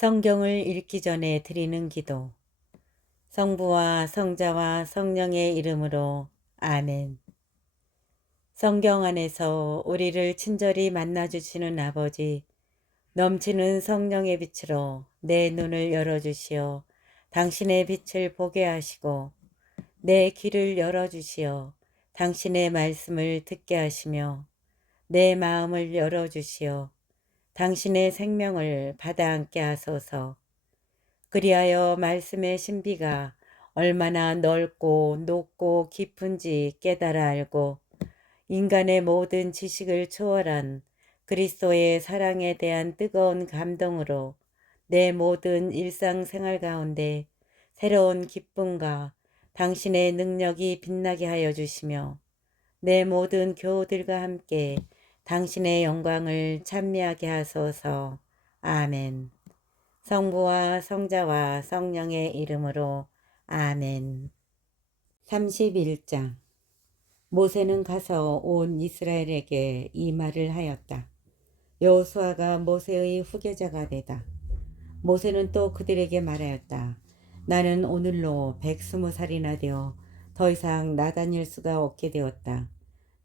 성경을 읽기 전에 드리는 기도. 성부와 성자와 성령의 이름으로 아멘. 성경 안에서 우리를 친절히 만나주시는 아버지, 넘치는 성령의 빛으로 내 눈을 열어주시어 당신의 빛을 보게 하시고, 내 귀를 열어주시어 당신의 말씀을 듣게 하시며, 내 마음을 열어주시어 당신의 생명을 받아 안게 하소서. 그리하여 말씀의 신비가 얼마나 넓고 높고 깊은지 깨달아 알고 인간의 모든 지식을 초월한 그리스도의 사랑에 대한 뜨거운 감동으로 내 모든 일상생활 가운데 새로운 기쁨과 당신의 능력이 빛나게 하여 주시며, 내 모든 교우들과 함께 당신의 영광을 찬미하게 하소서. 아멘. 성부와 성자와 성령의 이름으로 아멘. 31장. 모세는 가서 온 이스라엘에게 이 말을 하였다. 여호수아가 모세의 후계자가 되다. 모세는 또 그들에게 말하였다. 나는 오늘로 120살이나 되어 더 이상 나다닐 수가 없게 되었다.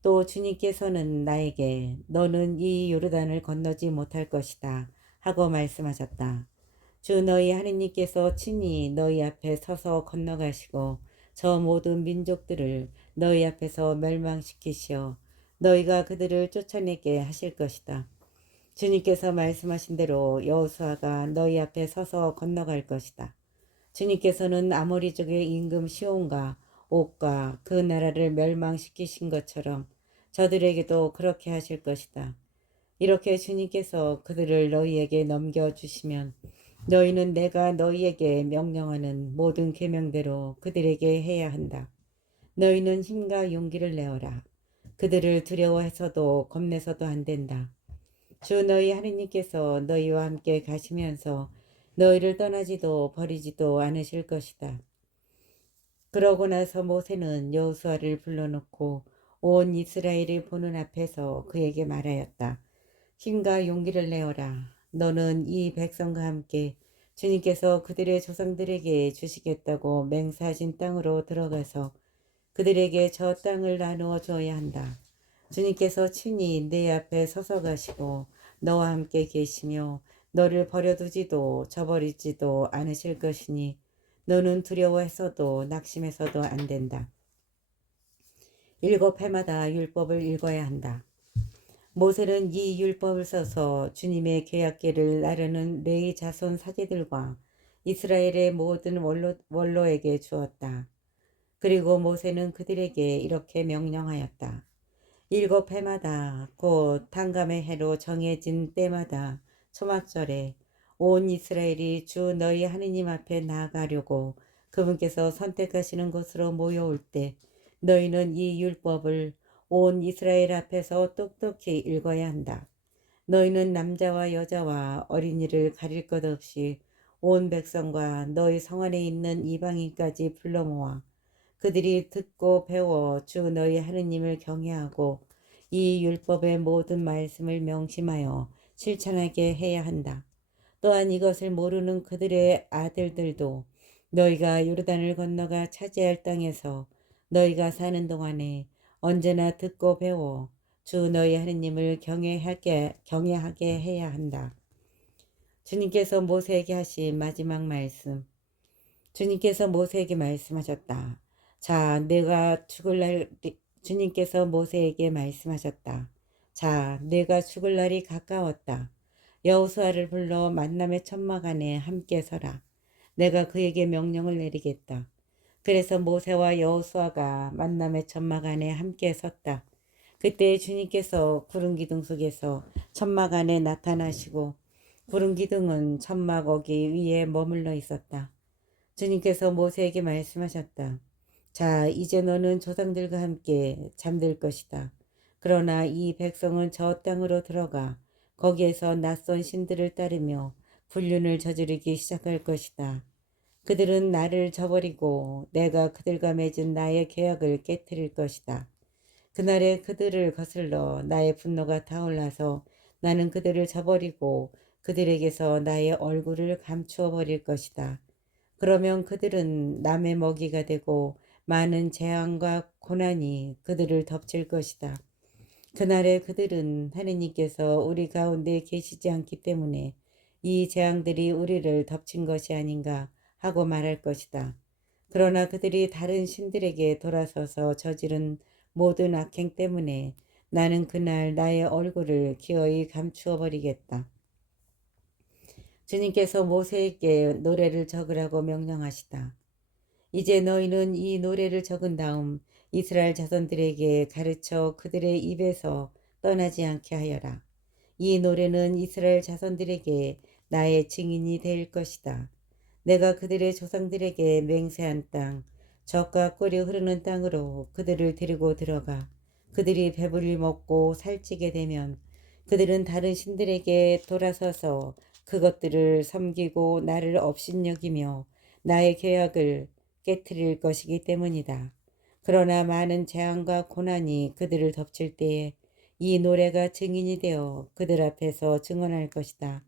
또 주님께서는 나에게 너는 이 요르단을 건너지 못할 것이다 하고 말씀하셨다. 주 너희 하느님께서 친히 너희 앞에 서서 건너가시고 저 모든 민족들을 너희 앞에서 멸망시키시어 너희가 그들을 쫓아내게 하실 것이다. 주님께서 말씀하신 대로 여호수아가 너희 앞에 서서 건너갈 것이다. 주님께서는 아모리족의 임금 시온과 옥과 그 나라를 멸망시키신 것처럼 저들에게도 그렇게 하실 것이다. 이렇게 주님께서 그들을 너희에게 넘겨주시면 너희는 내가 너희에게 명령하는 모든 계명대로 그들에게 해야 한다. 너희는 힘과 용기를 내어라. 그들을 두려워해서도 겁내서도 안 된다. 주 너희 하느님께서 너희와 함께 가시면서 너희를 떠나지도 버리지도 않으실 것이다. 그러고 나서 모세는 여호수아를 불러놓고 온 이스라엘이 보는 앞에서 그에게 말하였다. 힘과 용기를 내어라. 너는 이 백성과 함께 주님께서 그들의 조상들에게 주시겠다고 맹세하신 땅으로 들어가서 그들에게 저 땅을 나누어 줘야 한다. 주님께서 친히 내 앞에 서서 가시고 너와 함께 계시며 너를 버려두지도 저버리지도 않으실 것이니 너는 두려워해서도 낙심해서도 안 된다. 7회마다 율법을 읽어야 한다. 모세는 이 율법을 써서 주님의 계약궤를 나르는 레위 자손 사제들과 이스라엘의 모든 원로에게 주었다. 그리고 모세는 그들에게 이렇게 명령하였다. 7회마다 곧 탕감의 해로 정해진 때마다 초막절에 온 이스라엘이 주 너희 하느님 앞에 나아가려고 그분께서 선택하시는 곳으로 모여올 때 너희는 이 율법을 온 이스라엘 앞에서 똑똑히 읽어야 한다. 너희는 남자와 여자와 어린이를 가릴 것 없이 온 백성과 너희 성 안에 있는 이방인까지 불러 모아 그들이 듣고 배워 주 너희 하느님을 경외하고 이 율법의 모든 말씀을 명심하여 실천하게 해야 한다. 또한 이것을 모르는 그들의 아들들도 너희가 요르단을 건너가 차지할 땅에서 너희가 사는 동안에 언제나 듣고 배워 주 너희 하느님을 경외하게 해야 한다. 주님께서 모세에게 하신 마지막 말씀. 주님께서 모세에게 말씀하셨다. 자, 내가 죽을 날 주님께서 모세에게 말씀하셨다. 자, 내가 죽을 날이 가까웠다. 여호수아를 불러 만남의 천막 안에 함께 서라. 내가 그에게 명령을 내리겠다. 그래서 모세와 여호수아가 만남의 천막 안에 함께 섰다. 그때 주님께서 구름 기둥 속에서 천막 안에 나타나시고 구름 기둥은 천막 어기 위에 머물러 있었다. 주님께서 모세에게 말씀하셨다. 자, 이제 너는 조상들과 함께 잠들 것이다. 그러나 이 백성은 저 땅으로 들어가 거기에서 낯선 신들을 따르며 불륜을 저지르기 시작할 것이다. 그들은 나를 저버리고 내가 그들과 맺은 나의 계약을 깨뜨릴 것이다. 그날에 그들을 거슬러 나의 분노가 타올라서 나는 그들을 저버리고 그들에게서 나의 얼굴을 감추어 버릴 것이다. 그러면 그들은 남의 먹이가 되고 많은 재앙과 고난이 그들을 덮칠 것이다. 그날에 그들은 하느님께서 우리 가운데 계시지 않기 때문에 이 재앙들이 우리를 덮친 것이 아닌가 하고 말할 것이다. 그러나 그들이 다른 신들에게 돌아서서 저지른 모든 악행 때문에 나는 그날 나의 얼굴을 기어이 감추어 버리겠다. 주님께서 모세에게 노래를 적으라고 명령하시다. 이제 너희는 이 노래를 적은 다음 이스라엘 자손들에게 가르쳐 그들의 입에서 떠나지 않게 하여라. 이 노래는 이스라엘 자손들에게 나의 증인이 될 것이다. 내가 그들의 조상들에게 맹세한 땅, 젖과 꿀이 흐르는 땅으로 그들을 데리고 들어가 그들이 배불리 먹고 살찌게 되면 그들은 다른 신들에게 돌아서서 그것들을 섬기고 나를 업신여기며 나의 계약을 깨트릴 것이기 때문이다. 그러나 많은 재앙과 고난이 그들을 덮칠 때에 이 노래가 증인이 되어 그들 앞에서 증언할 것이다.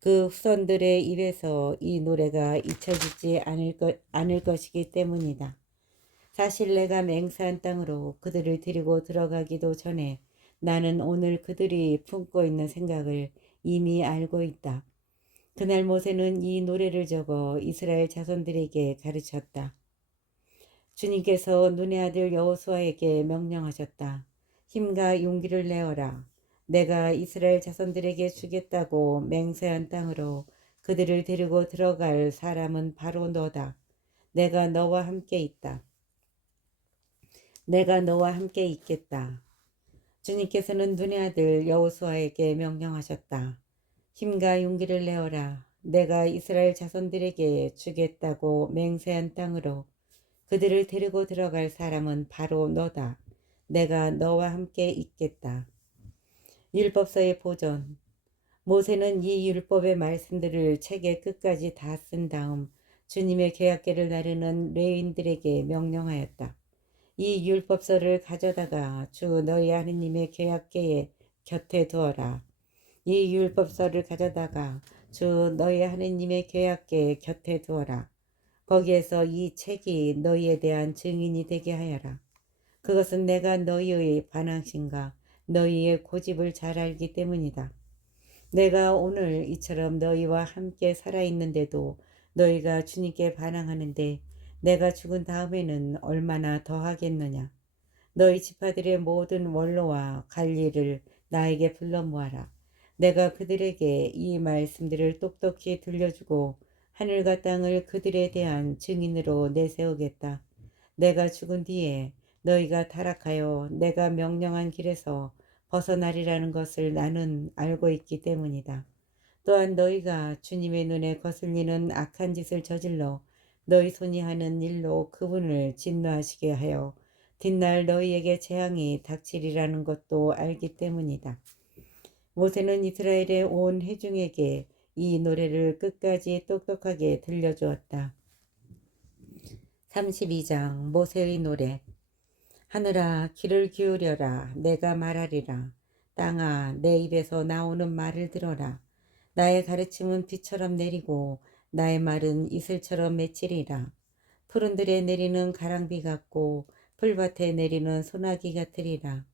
그 후손들의 입에서 이 노래가 잊혀지지 않을 것이기 때문이다. 사실 내가 맹세한 땅으로 그들을 데리고 들어가기도 전에 나는 오늘 그들이 품고 있는 생각을 이미 알고 있다. 그날 모세는 이 노래를 적어 이스라엘 자손들에게 가르쳤다. 주님께서 눈의 아들 여호수아에게 명령하셨다. 힘과 용기를 내어라. 내가 이스라엘 자손들에게 주겠다고 맹세한 땅으로 그들을 데리고 들어갈 사람은 바로 너다. 내가 너와 함께 있다. 내가 너와 함께 있겠다. 주님께서는 눈의 아들 여호수아에게 명령하셨다. 힘과 용기를 내어라. 내가 이스라엘 자손들에게 주겠다고 맹세한 땅으로 그들을 데리고 들어갈 사람은 바로 너다. 내가 너와 함께 있겠다. 율법서의 보존. 모세는 이 율법의 말씀들을 책의 끝까지 다 쓴 다음 주님의 계약궤를 나르는 레위인들에게 명령하였다. 이 율법서를 가져다가 주 너희 하느님의 계약궤의 곁에 두어라. 이 율법서를 가져다가 주 너희 하느님의 계약궤의 곁에 두어라. 거기에서 이 책이 너희에 대한 증인이 되게 하여라. 그것은 내가 너희의 반항심과 너희의 고집을 잘 알기 때문이다. 내가 오늘 이처럼 너희와 함께 살아있는데도 너희가 주님께 반항하는데 내가 죽은 다음에는 얼마나 더 하겠느냐. 너희 지파들의 모든 원로와 관리를 나에게 불러 모아라. 내가 그들에게 이 말씀들을 똑똑히 들려주고 하늘과 땅을 그들에 대한 증인으로 내세우겠다. 내가 죽은 뒤에 너희가 타락하여 내가 명령한 길에서 벗어나리라는 것을 나는 알고 있기 때문이다. 또한 너희가 주님의 눈에 거슬리는 악한 짓을 저질러 너희 손이 하는 일로 그분을 진노하시게 하여 뒷날 너희에게 재앙이 닥치리라는 것도 알기 때문이다. 모세는 이스라엘의 온 회중에게 이 노래를 끝까지 똑똑하게 들려주었다. 32장 모세의 노래. 하늘아 귀를 기울여라. 내가 말하리라. 땅아 내 입에서 나오는 말을 들어라. 나의 가르침은 비처럼 내리고 나의 말은 이슬처럼 맺히리라. 푸른들에 내리는 가랑비 같고 풀밭에 내리는 소나기 같으리라.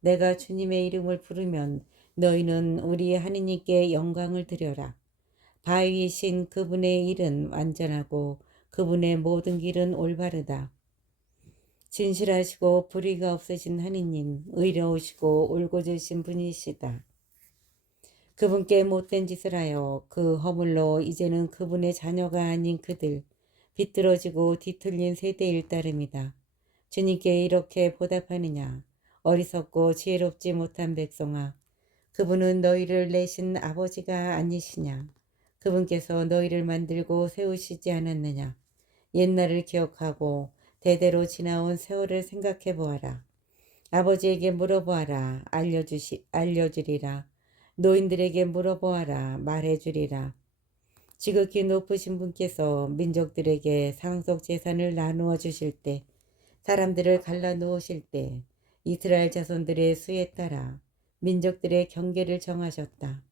내가 주님의 이름을 부르면 너희는 우리 하느님께 영광을 드려라. 바위이신 그분의 일은 완전하고 그분의 모든 길은 올바르다. 진실하시고 불의가 없으신 하느님, 의로우시고 올곧으신 분이시다. 그분께 못된 짓을 하여 그 허물로 이제는 그분의 자녀가 아닌 그들, 비뚤어지고 뒤틀린 세대일 따름이다. 주님께 이렇게 보답하느냐. 어리석고 지혜롭지 못한 백성아, 그분은 너희를 내신 아버지가 아니시냐. 그분께서 너희를 만들고 세우시지 않았느냐. 옛날을 기억하고 대대로 지나온 세월을 생각해 보아라. 아버지에게 물어보아라. 알려주리라. 노인들에게 물어보아라. 말해주리라. 지극히 높으신 분께서 민족들에게 상속 재산을 나누어 주실 때, 사람들을 갈라 놓으실 때 이스라엘 자손들의 수에 따라 민족들의 경계를 정하셨다.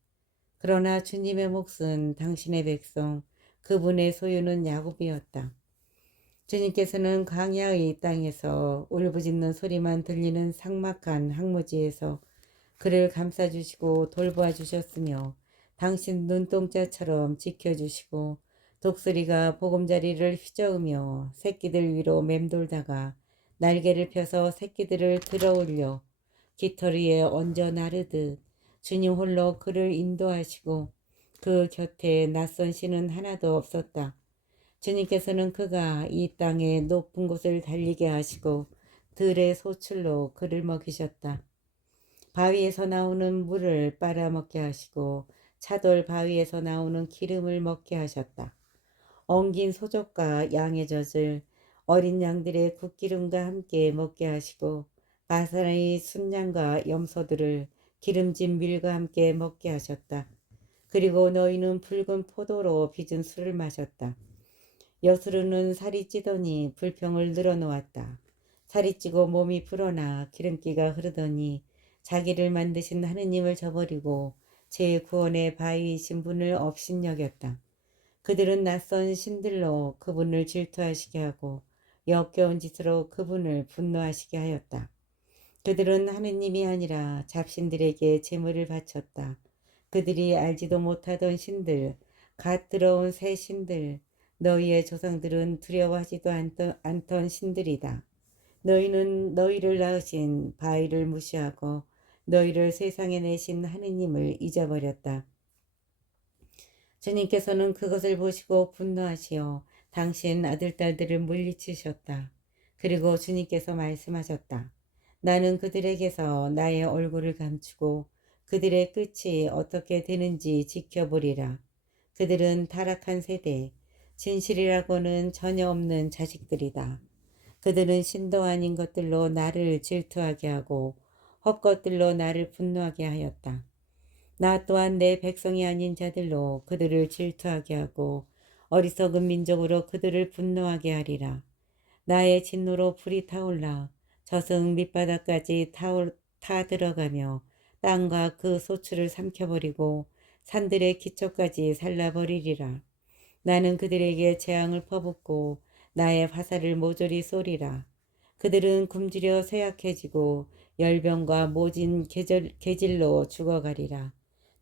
그러나 주님의 몫은 당신의 백성, 그분의 소유는 야곱이었다. 주님께서는 광야의 땅에서 울부짖는 소리만 들리는 삭막한 황무지에서 그를 감싸주시고 돌보아 주셨으며 당신 눈동자처럼 지켜주시고 독수리가 보금자리를 휘저으며 새끼들 위로 맴돌다가 날개를 펴서 새끼들을 들어올려 깃털 위에 얹어 나르듯 주님 홀로 그를 인도하시고 그 곁에 낯선 신은 하나도 없었다. 주님께서는 그가 이 땅의 높은 곳을 달리게 하시고 들의 소출로 그를 먹이셨다. 바위에서 나오는 물을 빨아먹게 하시고 차돌 바위에서 나오는 기름을 먹게 하셨다. 엉긴 소적과 양의 젖을 어린 양들의 굿기름과 함께 먹게 하시고 바산의 순양과 염소들을 기름진 밀과 함께 먹게 하셨다. 그리고 너희는 붉은 포도로 빚은 술을 마셨다. 여스르는 살이 찌더니 불평을 늘어놓았다. 살이 찌고 몸이 불어나 기름기가 흐르더니 자기를 만드신 하느님을 저버리고 제 구원의 바위이신 분을 업신여겼다. 그들은 낯선 신들로 그분을 질투하시게 하고 역겨운 짓으로 그분을 분노하시게 하였다. 그들은 하느님이 아니라 잡신들에게 제물을 바쳤다. 그들이 알지도 못하던 신들, 갓 들어온 새 신들, 너희의 조상들은 두려워하지도 않던 신들이다. 너희는 너희를 낳으신 바위를 무시하고 너희를 세상에 내신 하느님을 잊어버렸다. 주님께서는 그것을 보시고 분노하시어 당신 아들딸들을 물리치셨다. 그리고 주님께서 말씀하셨다. 나는 그들에게서 나의 얼굴을 감추고 그들의 끝이 어떻게 되는지 지켜보리라. 그들은 타락한 세대, 진실이라고는 전혀 없는 자식들이다. 그들은 신도 아닌 것들로 나를 질투하게 하고 헛것들로 나를 분노하게 하였다. 나 또한 내 백성이 아닌 자들로 그들을 질투하게 하고 어리석은 민족으로 그들을 분노하게 하리라. 나의 진노로 불이 타올라 저승 밑바닥까지 타 들어가며 땅과 그 소출을 삼켜버리고 산들의 기초까지 살라버리리라. 나는 그들에게 재앙을 퍼붓고 나의 화살을 모조리 쏘리라. 그들은 굶주려 쇠약해지고 열병과 모진 계질로 죽어가리라.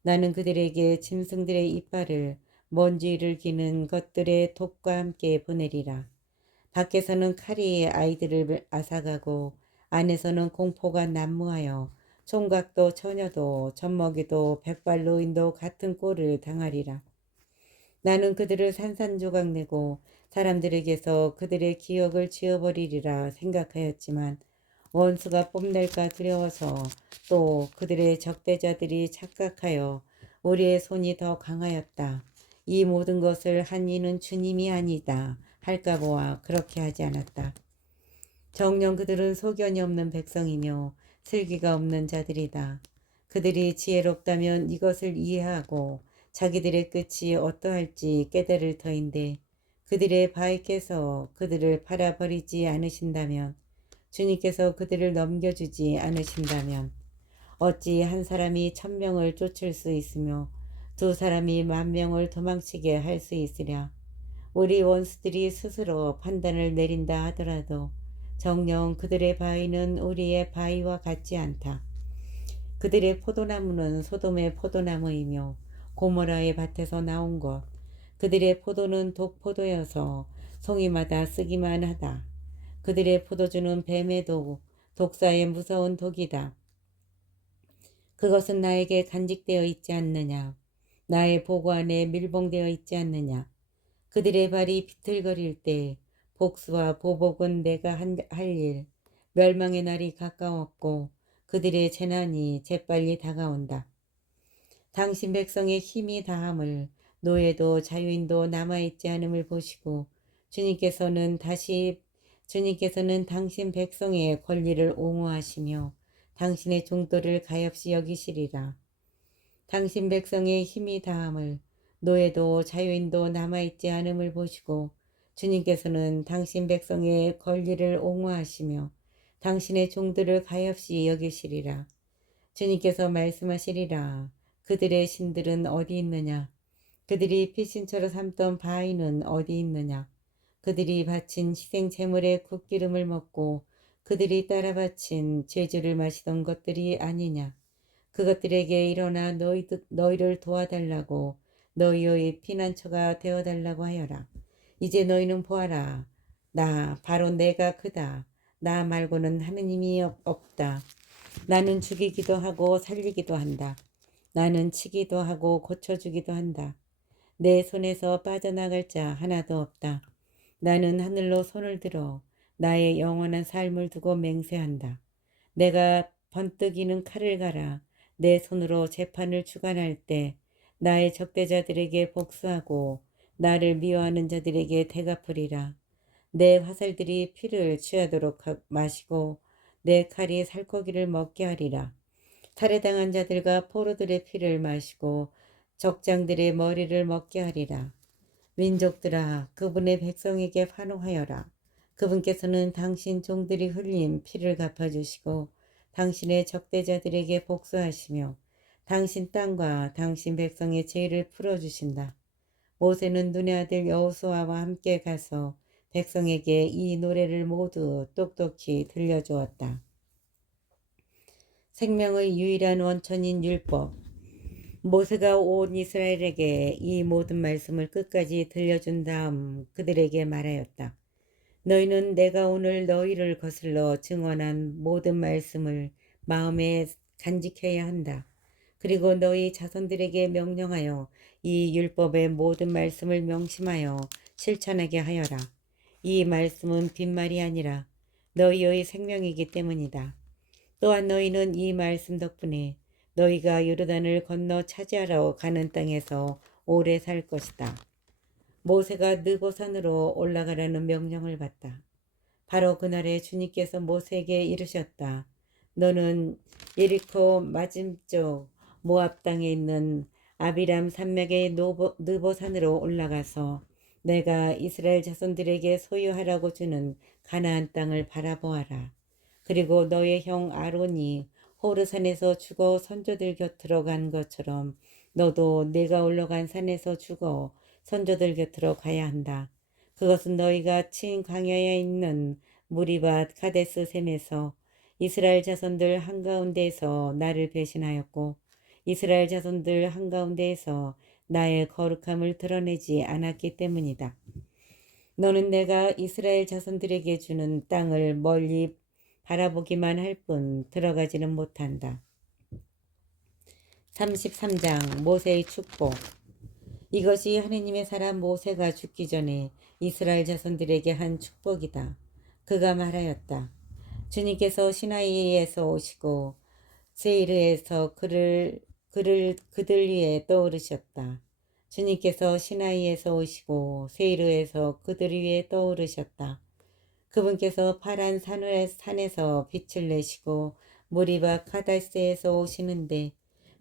나는 그들에게 짐승들의 이빨을 먼지를 기는 것들의 독과 함께 보내리라. 밖에서는 칼이 아이들을 앗아가고 안에서는 공포가 난무하여 총각도 처녀도 젖먹이도 백발노인도 같은 꼴을 당하리라. 나는 그들을 산산조각 내고 사람들에게서 그들의 기억을 지워버리리라 생각하였지만 원수가 뽐낼까 두려워서 또 그들의 적대자들이 착각하여 우리의 손이 더 강하였다. 이 모든 것을 한 이는 주님이 아니다 할까 보아 그렇게 하지 않았다. 정녕 그들은 소견이 없는 백성이며 슬기가 없는 자들이다. 그들이 지혜롭다면 이것을 이해하고 자기들의 끝이 어떠할지 깨달을 터인데 그들의 바위께서 그들을 팔아버리지 않으신다면 주님께서 그들을 넘겨주지 않으신다면 어찌 한 사람이 1000명을 쫓을 수 있으며 두 사람이 10,000명을 도망치게 할 수 있으랴. 우리 원수들이 스스로 판단을 내린다 하더라도 정녕 그들의 바위는 우리의 바위와 같지 않다. 그들의 포도나무는 소돔의 포도나무이며 고모라의 밭에서 나온 것. 그들의 포도는 독포도여서 송이마다 쓰기만 하다. 그들의 포도주는 뱀의 독사의 무서운 독이다. 그것은 나에게 간직되어 있지 않느냐. 나의 보고 안에 밀봉되어 있지 않느냐. 그들의 발이 비틀거릴 때 복수와 보복은 내가 할 일, 멸망의 날이 가까웠고 그들의 재난이 재빨리 다가온다. 당신 백성의 힘이 다함을 노예도 자유인도 남아있지 않음을 보시고 주님께서는 당신 백성의 권리를 옹호하시며 당신의 종도를 가엾이 여기시리라. 당신 백성의 힘이 다함을 노예도 자유인도 남아있지 않음을 보시고 주님께서는 당신 백성의 권리를 옹호하시며 당신의 종들을 가엾이 여기시리라. 주님께서 말씀하시리라. 그들의 신들은 어디 있느냐? 그들이 피신처로 삼던 바위는 어디 있느냐? 그들이 바친 희생 제물의 굿기름을 먹고 그들이 따라 바친 제주를 마시던 것들이 아니냐? 그것들에게 일어나 너희를 도와달라고 너희의 피난처가 되어달라고 하여라. 이제 너희는 보아라. 나 바로 내가 크다. 나 말고는 하느님이 없다. 나는 죽이기도 하고 살리기도 한다. 나는 치기도 하고 고쳐주기도 한다. 내 손에서 빠져나갈 자 하나도 없다. 나는 하늘로 손을 들어 나의 영원한 삶을 두고 맹세한다. 내가 번뜩이는 칼을 갈아 내 손으로 재판을 주관할 때 나의 적대자들에게 복수하고 나를 미워하는 자들에게 대갚으리라. 내 화살들이 피를 취하도록 마시고 내 칼이 살코기를 먹게 하리라. 살해당한 자들과 포로들의 피를 마시고 적장들의 머리를 먹게 하리라. 민족들아, 그분의 백성에게 환호하여라. 그분께서는 당신 종들이 흘린 피를 갚아주시고 당신의 적대자들에게 복수하시며 당신 땅과 당신 백성의 죄를 풀어주신다. 모세는 눈의 아들 여호수아와 함께 가서 백성에게 이 노래를 모두 똑똑히 들려주었다. 생명의 유일한 원천인 율법. 모세가 온 이스라엘에게 이 모든 말씀을 끝까지 들려준 다음 그들에게 말하였다. 너희는 내가 오늘 너희를 거슬러 증언한 모든 말씀을 마음에 간직해야 한다. 그리고 너희 자손들에게 명령하여 이 율법의 모든 말씀을 명심하여 실천하게 하여라. 이 말씀은 빈말이 아니라 너희의 생명이기 때문이다. 또한 너희는 이 말씀 덕분에 너희가 요르단을 건너 차지하러 가는 땅에서 오래 살 것이다. 모세가 느보산으로 올라가라는 명령을 받다. 바로 그날에 주님께서 모세에게 이르셨다. 너는 예리코 맞은쪽 모압 땅에 있는 아비람 산맥의 느보산으로 올라가서 내가 이스라엘 자손들에게 소유하라고 주는 가나안 땅을 바라보아라. 그리고 너의 형 아론이 호르산에서 죽어 선조들 곁으로 간 것처럼 너도 내가 올라간 산에서 죽어 선조들 곁으로 가야 한다. 그것은 너희가 친 광야에 있는 무리밭 카데스 셈에서 이스라엘 자손들 한가운데에서 나를 배신하였고 이스라엘 자손들 한가운데에서 나의 거룩함을 드러내지 않았기 때문이다. 너는 내가 이스라엘 자손들에게 주는 땅을 멀리 바라보기만 할 뿐 들어가지는 못한다. 33장 모세의 축복. 이것이 하느님의 사람 모세가 죽기 전에 이스라엘 자손들에게 한 축복이다. 그가 말하였다. 주님께서 시나이에서 오시고 세이르에서 그들 위에 떠오르셨다. 주님께서 시나이에서 오시고 세이르에서 그들 위에 떠오르셨다. 그분께서 파란 산에서 빛을 내시고 무리바 카다스에서 오시는데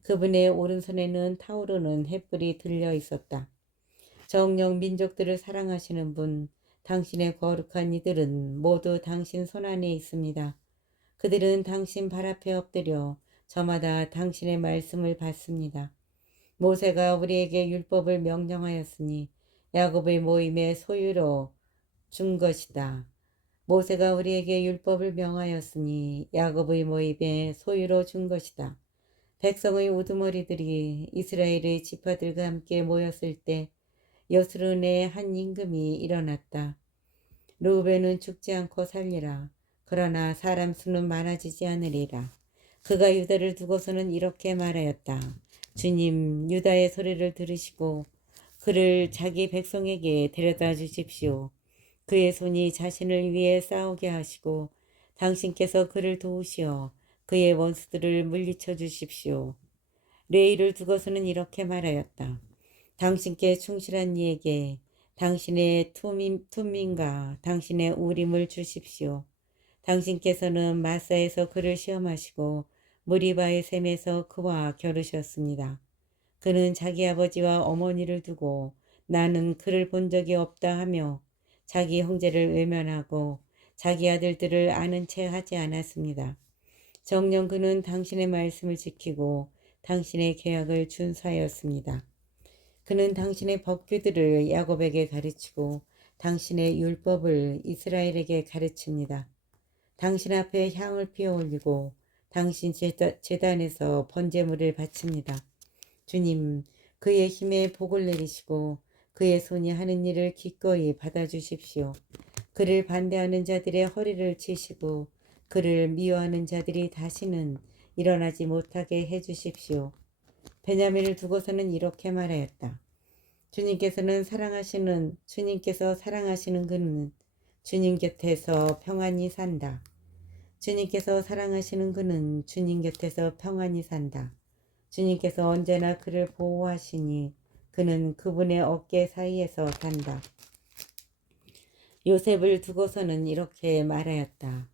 그분의 오른손에는 타오르는 횃불이 들려 있었다. 정녕 민족들을 사랑하시는 분, 당신의 거룩한 이들은 모두 당신 손안에 있습니다. 그들은 당신 발 앞에 엎드려 저마다 당신의 말씀을 받습니다. 모세가 우리에게 율법을 명령하였으니 야곱의 모임의 소유로 준 것이다. 모세가 우리에게 율법을 명하였으니 야곱의 모임의 소유로 준 것이다. 백성의 우두머리들이 이스라엘의 지파들과 함께 모였을 때 여스룬의 한 임금이 일어났다. 르우벤은 죽지 않고 살리라. 그러나 사람 수는 많아지지 않으리라. 그가 유다를 두고서는 이렇게 말하였다. 주님, 유다의 소리를 들으시고 그를 자기 백성에게 데려다 주십시오. 그의 손이 자신을 위해 싸우게 하시고 당신께서 그를 도우시어 그의 원수들을 물리쳐 주십시오. 레이를 두고서는 이렇게 말하였다. 당신께 충실한 이에게 당신의 툼민과 당신의 우림을 주십시오. 당신께서는 마사에서 그를 시험하시고 무리바의 셈에서 그와 겨루셨습니다. 그는 자기 아버지와 어머니를 두고 나는 그를 본 적이 없다 하며 자기 형제를 외면하고 자기 아들들을 아는 채 하지 않았습니다. 정녕 그는 당신의 말씀을 지키고 당신의 계약을 준수하였습니다. 그는 당신의 법규들을 야곱에게 가르치고 당신의 율법을 이스라엘에게 가르칩니다. 당신 앞에 향을 피워 올리고 당신 제단에서 번제물을 바칩니다. 주님, 그의 힘에 복을 내리시고 그의 손이 하는 일을 기꺼이 받아주십시오. 그를 반대하는 자들의 허리를 치시고 그를 미워하는 자들이 다시는 일어나지 못하게 해주십시오. 베냐민을 두고서는 이렇게 말하였다. 주님께서 사랑하시는 그는 주님 곁에서 평안히 산다. 주님께서 사랑하시는 그는 주님 곁에서 평안히 산다. 주님께서 언제나 그를 보호하시니 그는 그분의 어깨 사이에서 산다. 요셉을 두고서는 이렇게 말하였다.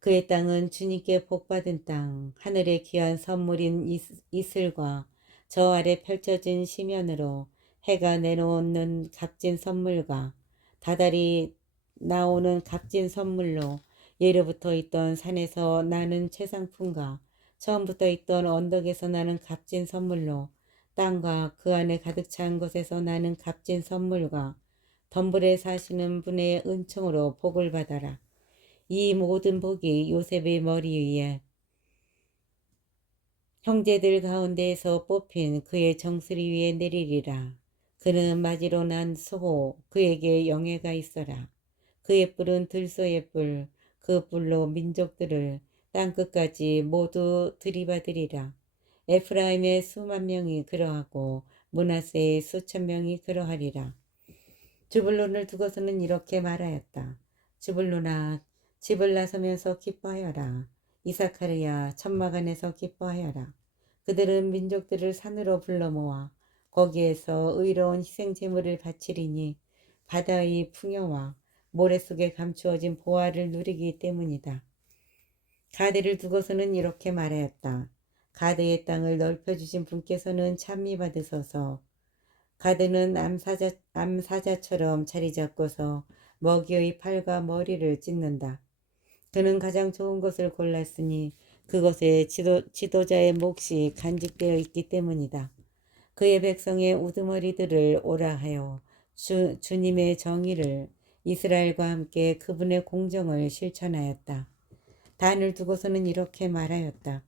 그의 땅은 주님께 복받은 땅, 하늘의 귀한 선물인 이슬과 저 아래 펼쳐진 시면으로 해가 내놓는 값진 선물과 다달이 나오는 값진 선물로 예로부터 있던 산에서 나는 최상품과 처음부터 있던 언덕에서 나는 값진 선물로 땅과 그 안에 가득 찬 곳에서 나는 값진 선물과 덤불에 사시는 분의 은총으로 복을 받아라. 이 모든 복이 요셉의 머리 위에 형제들 가운데에서 뽑힌 그의 정수리 위에 내리리라. 그는 맞이로 난 소, 그에게 영예가 있어라. 그의 뿔은 들소의 뿔, 그 뿔로 민족들을 땅끝까지 모두 들이받으리라. 에프라임의 수만 명이 그러하고 므낫세의 수천 명이 그러하리라. 즈불론을 두고서는 이렇게 말하였다. 즈불론아, 집을 나서면서 기뻐하여라. 이사카르야, 천막 안에서 기뻐하여라. 그들은 민족들을 산으로 불러 모아 거기에서 의로운 희생 제물을 바치리니 바다의 풍요와 모래 속에 감추어진 보화를 누리기 때문이다. 가드를 두고서는 이렇게 말하였다. 가드의 땅을 넓혀주신 분께서는 찬미 받으소서. 가드는 암사자처럼 자리 잡고서 먹이의 팔과 머리를 찢는다. 그는 가장 좋은 것을 골랐으니 그것에 지도자의 몫이 간직되어 있기 때문이다. 그의 백성의 우두머리들을 오라 하여 주님의 정의를 이스라엘과 함께 그분의 공정을 실천하였다. 단을 두고서는 이렇게 말하였다.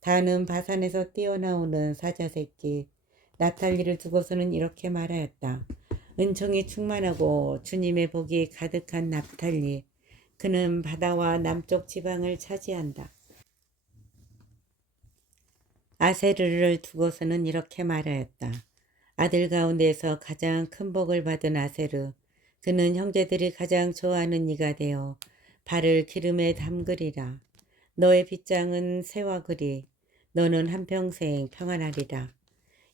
단은 바산에서 뛰어나오는 사자새끼. 나탈리를 두고서는 이렇게 말하였다. 은총이 충만하고 주님의 복이 가득한 납탈리. 그는 바다와 남쪽 지방을 차지한다. 아세르를 두고서는 이렇게 말하였다. 아들 가운데에서 가장 큰 복을 받은 아세르. 그는 형제들이 가장 좋아하는 이가 되어 발을 기름에 담그리라. 너의 빗장은 새와 그리. 너는 한평생 평안하리라.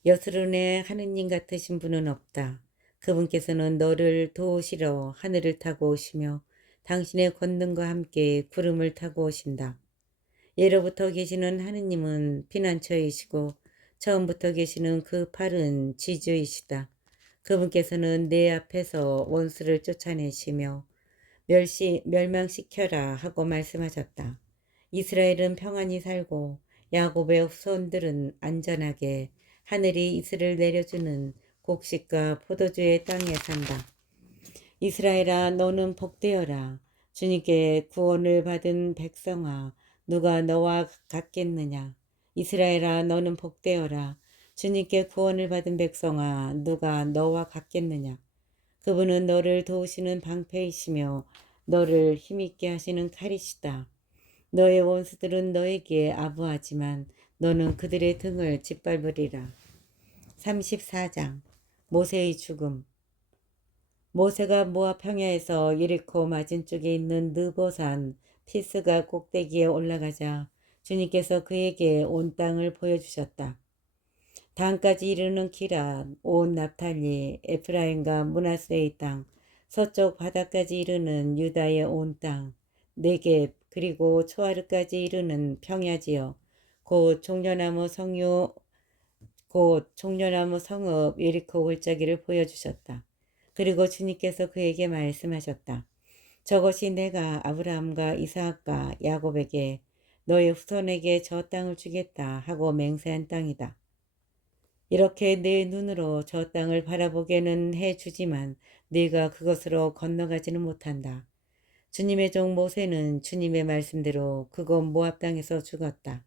여스룬의 하느님 같으신 분은 없다. 그분께서는 너를 도우시러 하늘을 타고 오시며 당신의 권능과 함께 구름을 타고 오신다. 예로부터 계시는 하느님은 피난처이시고 처음부터 계시는 그 팔은 지주이시다. 그분께서는 내 앞에서 원수를 쫓아내시며 멸망시켜라 하고 말씀하셨다. 이스라엘은 평안히 살고 야곱의 후손들은 안전하게 하늘이 이슬을 내려주는 곡식과 포도주의 땅에 산다. 이스라엘아, 너는 복되어라. 주님께 구원을 받은 백성아, 누가 너와 같겠느냐. 이스라엘아, 너는 복되어라. 주님께 구원을 받은 백성아, 누가 너와 같겠느냐. 그분은 너를 도우시는 방패이시며 너를 힘있게 하시는 칼이시다. 너의 원수들은 너에게 아부하지만 너는 그들의 등을 짓밟으리라. 34장 모세의 죽음. 모세가 모압 평야에서 예리코 맞은쪽에 있는 느보산 피스가 꼭대기에 올라가자 주님께서 그에게 온 땅을 보여주셨다. 단까지 이르는 기랏, 온 납탈리, 에프라임과 므낫세의 땅, 서쪽 바다까지 이르는 유다의 온 땅, 네겝, 그리고 초아르까지 이르는 평야지요. 곧 종려나무 성읍 예리코 골짜기를 보여주셨다. 그리고 주님께서 그에게 말씀하셨다. 저것이 내가 아브라함과 이삭과 야곱에게 너의 후손에게 저 땅을 주겠다 하고 맹세한 땅이다. 이렇게 내 눈으로 저 땅을 바라보게는 해주지만 네가 그것으로 건너가지는 못한다. 주님의 종 모세는 주님의 말씀대로 그곳 모압 땅에서 죽었다.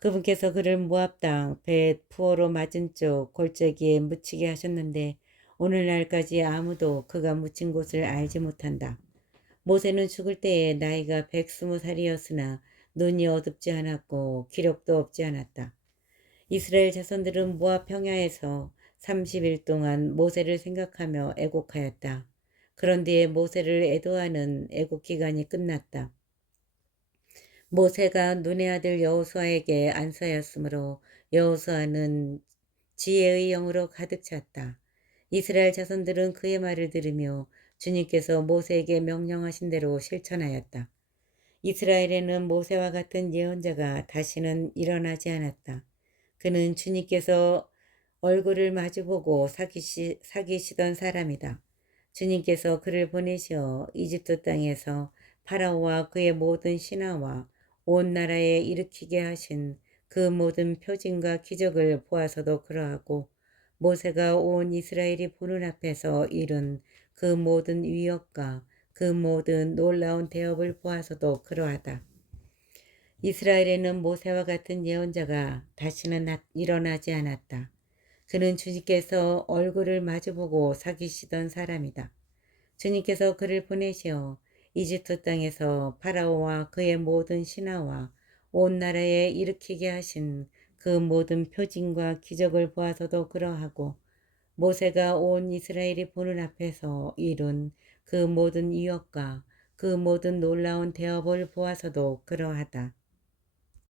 그분께서 그를 모압 땅 벳 푸어로 맞은 쪽 골짜기에 묻히게 하셨는데 오늘날까지 아무도 그가 묻힌 곳을 알지 못한다. 모세는 죽을 때에 나이가 120살이었으나 눈이 어둡지 않았고 기력도 없지 않았다. 이스라엘 자손들은 모압 평야에서 30일 동안 모세를 생각하며 애곡하였다. 그런 뒤에 모세를 애도하는 애곡 기간이 끝났다. 모세가 눈의 아들 여호수아에게 안수하였으므로 여호수아는 지혜의 영으로 가득 찼다. 이스라엘 자손들은 그의 말을 들으며 주님께서 모세에게 명령하신 대로 실천하였다. 이스라엘에는 모세와 같은 예언자가 다시는 일어나지 않았다. 그는 주님께서 얼굴을 마주보고 사귀시던 사람이다. 주님께서 그를 보내시어 이집트 땅에서 파라오와 그의 모든 신하와 온 나라에 일으키게 하신 그 모든 표징과 기적을 보아서도 그러하고 모세가 온 이스라엘이 보는 앞에서 이룬 그 모든 위협과 그 모든 놀라운 대업을 보아서도 그러하다. 이스라엘에는 모세와 같은 예언자가 다시는 일어나지 않았다. 그는 주님께서 얼굴을 마주보고 사귀시던 사람이다. 주님께서 그를 보내시어 이집트 땅에서 파라오와 그의 모든 신하와 온 나라에 일으키게 하신 그 모든 표징과 기적을 보아서도 그러하고 모세가 온 이스라엘이 보는 앞에서 이룬 그 모든 위협과 그 모든 놀라운 대업을 보아서도 그러하다.